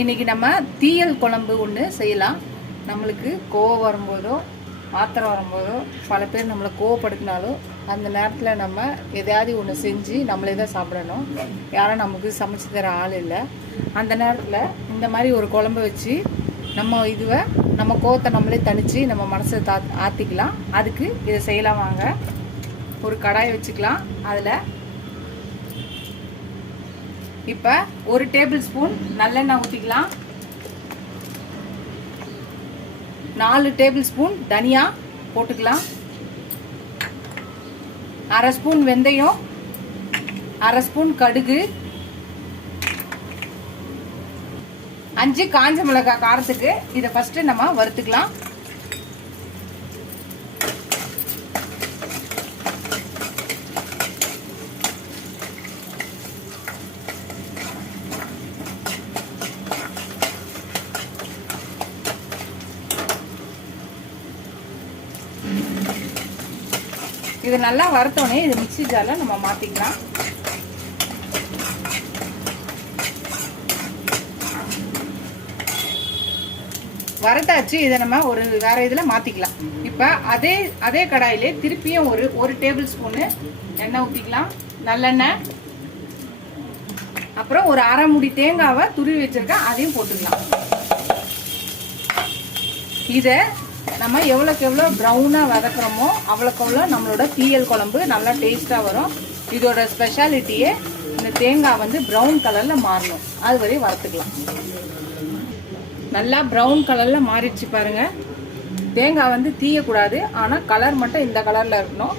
இன்னைக்கு நம்ம தீயல் குழம்பு ஒன்று செய்யலாம். நம்மளுக்கு கோவம் வரும்போதோ ஆத்திரம் வரும்போதோ பல பேர் நம்மளை கோவப்படுத்தினாலும் அந்த நேரத்தில் நம்ம எதையாவது ஒன்று செஞ்சு நம்மளே தான் சாப்பிடணும். யாரும் நமக்கு சமைச்சு தர ஆள் இல்லை. அந்த நேரத்தில் இந்த மாதிரி ஒரு குழம்பு வச்சு நம்ம கோவத்தை நம்மளே தணித்து நம்ம மனசை ஆற்றிக்கலாம். அதுக்கு இதை செய்யலாம். வாங்க, ஒரு கடாய் வச்சுக்கலாம். அதில் இப்போ 1 டேபிள் ஸ்பூன் நல்லெண்ணெய் ஊற்றிக்கலாம். 4 டேபிள் ஸ்பூன் தனியா போட்டுக்கலாம். 1/2 ஸ்பூன் வெந்தயம், 1/2 ஸ்பூன் கடுகு, 5 காஞ்ச மிளகாய் காரத்துக்கு. இதை ஃபர்ஸ்ட் நம்ம வறுத்துக்கலாம். இது நல்லா வறுத்தோடனே இது மிக்ஸி ஜாரில் நம்ம மாற்றிக்கலாம். வறுத்தாச்சு. இதை நம்ம ஒரு வேற இதில் மாற்றிக்கலாம். இப்போ அதே கடாயிலே திருப்பியும் ஒரு டேபிள் ஸ்பூனு எண்ணெய் ஊற்றிக்கலாம். நல்லெண்ணெய், அப்புறம் ஒரு 1/2 மூடி தேங்காவை துருவி வச்சிருக்கேன், அதையும் போட்டுக்கலாம். இதை நம்ம எவ்வளோக்கு எவ்வளோ ப்ரௌனாக வதக்குறோமோ அவ்வளோக்கு எவ்வளோ நம்மளோட தீயல் குழம்பு நல்லா டேஸ்ட்டாக வரும். இதோட ஸ்பெஷாலிட்டியே இந்த தேங்காய் வந்து ப்ரௌன் கலரில் மாறணும். அது வரையும் வறுத்துக்கலாம். நல்லா ப்ரௌன் கலரில் மாறிடுச்சு பாருங்கள். தேங்காய் வந்து தீயக்கூடாது, ஆனால் கலர் மட்டும் இந்த கலரில் இருக்கணும்.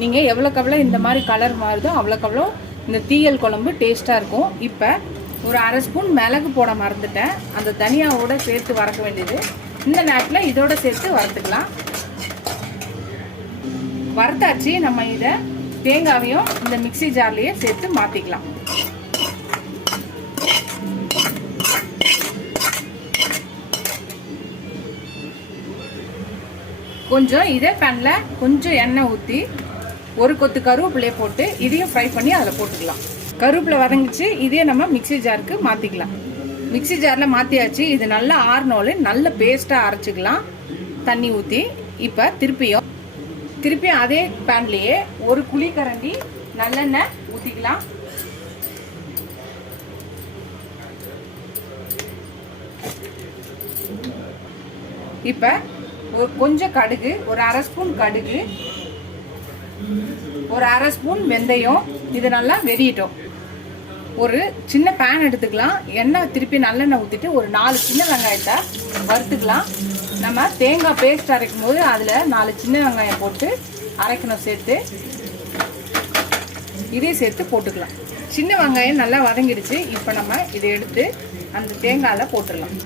நீங்கள் எவ்வளோக்கு எவ்வளோ இந்த மாதிரி கலர் மாறுதோ அவ்வளோக்கு எவ்வளோ இந்த தீயல் குழம்பு டேஸ்ட்டாக இருக்கும். இப்போ ஒரு 1/2 ஸ்பூன் மிளகு போட மறந்துட்டேன். அந்த தனியாவோட சேர்த்து வறுக்க வேண்டியது. இந்த நேரத்தில் இதோட சேர்த்து வறுத்துக்கலாம். வறுத்தாச்சு. நம்ம இதை தேங்காவையும் இந்த மிக்ஸி ஜார்லேயே சேர்த்து மாற்றிக்கலாம். கொஞ்சம் இதே பேனில் கொஞ்சம் எண்ணெய் ஊற்றி ஒரு கொத்து கருவேப்பிலையை போட்டு இதையும் ஃப்ரை பண்ணி அதில் போட்டுக்கலாம். கருவேப்பிலை வதங்கிச்சு. இதே நம்ம மிக்ஸி ஜாருக்கு மாற்றிக்கலாம். மிக்ஸி ஜாரில் மாற்றியாச்சு. இது நல்லா ஆறுனோல நல்ல பேஸ்ட்டாக அரைச்சிக்கலாம் தண்ணி ஊற்றி. இப்போ திருப்பியும் அதே பேன்லேயே ஒரு குழிக்கரண்டி நல்லெண்ணெய் ஊற்றிக்கலாம். இப்போ கொஞ்சம் கடுகு, ஒரு 1/2 ஸ்பூன் கடுகு, ஒரு 1/2 ஸ்பூன் வெந்தயம். இது நல்லா வெடிட்டோம். ஒரு சின்ன பேன் எடுத்துக்கலாம். எண்ணெய் திருப்பி நல்லெண்ணெய் ஊற்றிட்டு ஒரு 4 சின்ன வெங்காயத்தை வறுத்துக்கலாம். நம்ம தேங்காய் பேஸ்ட் அரைக்கும் போது அதில் 4 சின்ன வெங்காயம் போட்டு அரைக்கணும். சேர்த்து இதே சேர்த்து போட்டுக்கலாம். சின்ன வெங்காயம் நல்லா வதங்கிடுச்சு. இப்போ நம்ம இதை எடுத்து அந்த தேங்காயில் போட்டுடலாம்.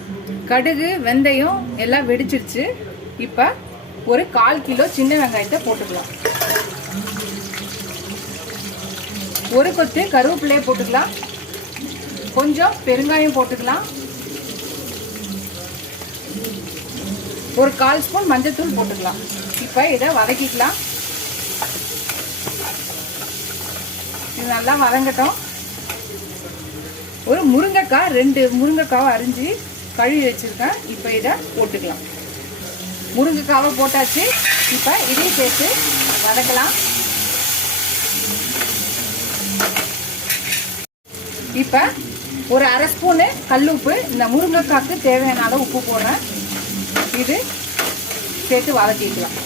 கடுகு வெந்தயம் எல்லாம் வெடிச்சிருச்சு. இப்போ ஒரு 1/4 கிலோ சின்ன வெங்காயத்தை போட்டுக்கலாம். ஒரு கொத்து கருவேப்பிலையை போட்டுக்கலாம். கொஞ்சம் பெருங்காயம் போட்டுக்கலாம். ஒரு 1/4 ஸ்பூன் மஞ்சத்தூள் போட்டுக்கலாம். இப்போ இதை வதக்கிக்கலாம். இது நல்லா வதங்கட்டும். ஒரு முருங்கைக்காய், 2 முருங்கைக்காவை அரிஞ்சு கழுவி வச்சிருக்கேன். இப்போ இதை போட்டுக்கலாம். முருங்கைக்காவை போட்டாச்சு. இப்போ இதையும் சேர்த்து வதக்கலாம். இப்போ ஒரு 1/2 ஸ்பூனு கல்லுப்பு, இந்த முருங்கைக்காய்க்கு தேவையான அளவு உப்பு போடுறேன். இது சேர்த்து வதக்கிக்கலாம்.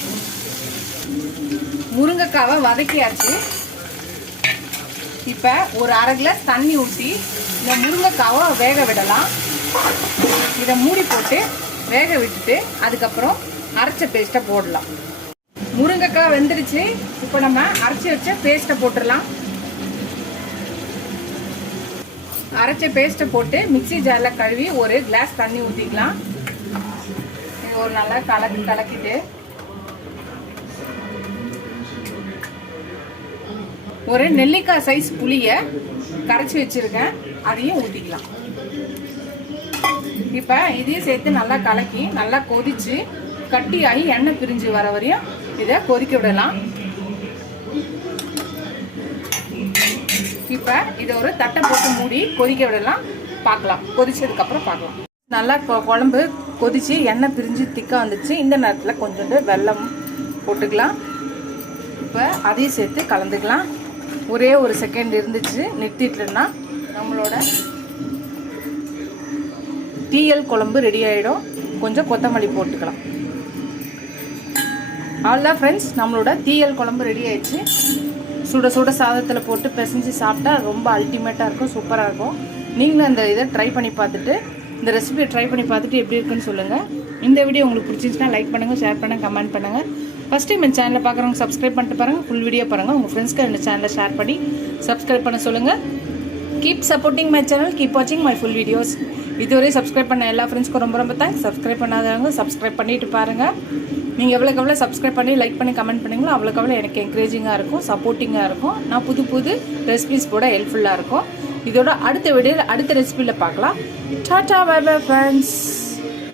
முருங்கைக்காவை வதக்கியாச்சு. இப்போ ஒரு 1/2 கிளாஸ் தண்ணி ஊற்றி இந்த முருங்கைக்காவை வேக விடலாம். இதை மூடி போட்டு வேக விட்டுட்டு அதுக்கப்புறம் அரைச்ச பேஸ்ட்டை போடலாம். முருங்கைக்காய் வெந்துருச்சு. இப்போ நம்ம அரைச்சி வச்ச பேஸ்ட்டை போட்டுடலாம். அரைச்ச பேஸ்ட்டை போட்டு மிக்ஸி ஜாரில் கழுவி ஒரு கிளாஸ் தண்ணி ஊற்றிக்கலாம். இது ஒரு நல்லா கலக்கிட்டு ஒரு நெல்லிக்காய் சைஸ் புளியை கரைச்சி வச்சுருக்கேன், அதையும் ஊற்றிக்கலாம். இப்போ இதையும் சேர்த்து நல்லா கலக்கி நல்லா கொதிச்சு கட்டியாகி எண்ணெய் பிரிஞ்சு வர வரையும் இதை கொதிக்க விடலாம். இப்போ இதை ஒரு தட்டை போட்டு மூடி கொதிக்க விடலாம். பார்க்கலாம். கொதிச்சதுக்கப்புறம் பார்க்கலாம். நல்லா குழம்பு கொதித்து எண்ணெய் பிரிஞ்சு திக்காக வந்துச்சு. இந்த நேரத்தில் கொஞ்சோண்டு வெல்லம் போட்டுக்கலாம். இப்போ அதையும் சேர்த்து கலந்துக்கலாம். ஒரே ஒரு செகண்ட் இருந்துச்சு, நிறுத்திட்டுனா நம்மளோட டீயல் குழம்பு ரெடி ஆகிடும். கொஞ்சம் கொத்தமல்லி போட்டுக்கலாம். அவ்வளோதான் ஃப்ரெண்ட்ஸ், நம்மளோட தீயல் குழம்பு ரெடி ஆயிடுச்சு. சுட சுட சாதத்தில் போட்டு பிசைஞ்சு சாப்பிட்டா ரொம்ப அல்டிமேட்டாக இருக்கும், சூப்பராக இருக்கும். நீங்களும் அந்த இதை ட்ரை பண்ணி பார்த்துட்டு, இந்த ரெசிபியை ட்ரை பண்ணி பார்த்துட்டு எப்படி இருக்குன்னு சொல்லுங்கள். இந்த வீடியோ உங்களுக்கு பிடிச்சிருந்துச்சுன்னா லைக் பண்ணுங்கள், ஷேர் பண்ணுங்கள், கமெண்ட் பண்ணுங்கள். ஃபஸ்ட் டைம் இந்த சேனலை பார்க்குறவங்க சப்ஸ்கிரைப் பண்ணிட்டு பாருங்கள். ஃபுல் வீடியோ பாருங்கள். உங்கள் ஃப்ரெண்ட்ஸ்க்கு இந்த சேனலை ஷேர் பண்ணி சப்ஸ்கிரைப் பண்ண சொல்லுங்கள். Keep supporting my channel, keep வாட்சிங் மை ஃபுல் வீடியோஸ். இதுவரை சப்ஸ்கிரைப் பண்ண எல்லா ஃப்ரெண்ட்ஸ்க்கும் ரொம்ப ரொம்ப தேங்க்ஸ். சப்ஸ்கிரைப் பண்ணாதவங்க சப்ஸ்கிரைப் பண்ணிட்டு பாருங்கள். நீங்கள் எவ்வளோக்கு சப்ஸ்கிரைப் பண்ணி லைக் பண்ணி கமெண்ட் பண்ணிங்களோ அவ்வளோக்கு எனக்கு என்கரேஜிங்காக இருக்கும், சப்போர்ட்டிங்காக இருக்கும். நான் புது புது ரெசிபிஸ் கூட ஹெல்ப்ஃபுல்லாக இருக்கும். இதோட அடுத்த வீடியோவில் அடுத்த ரெசிபியில் பார்க்கலாம். Tata bye bye friends.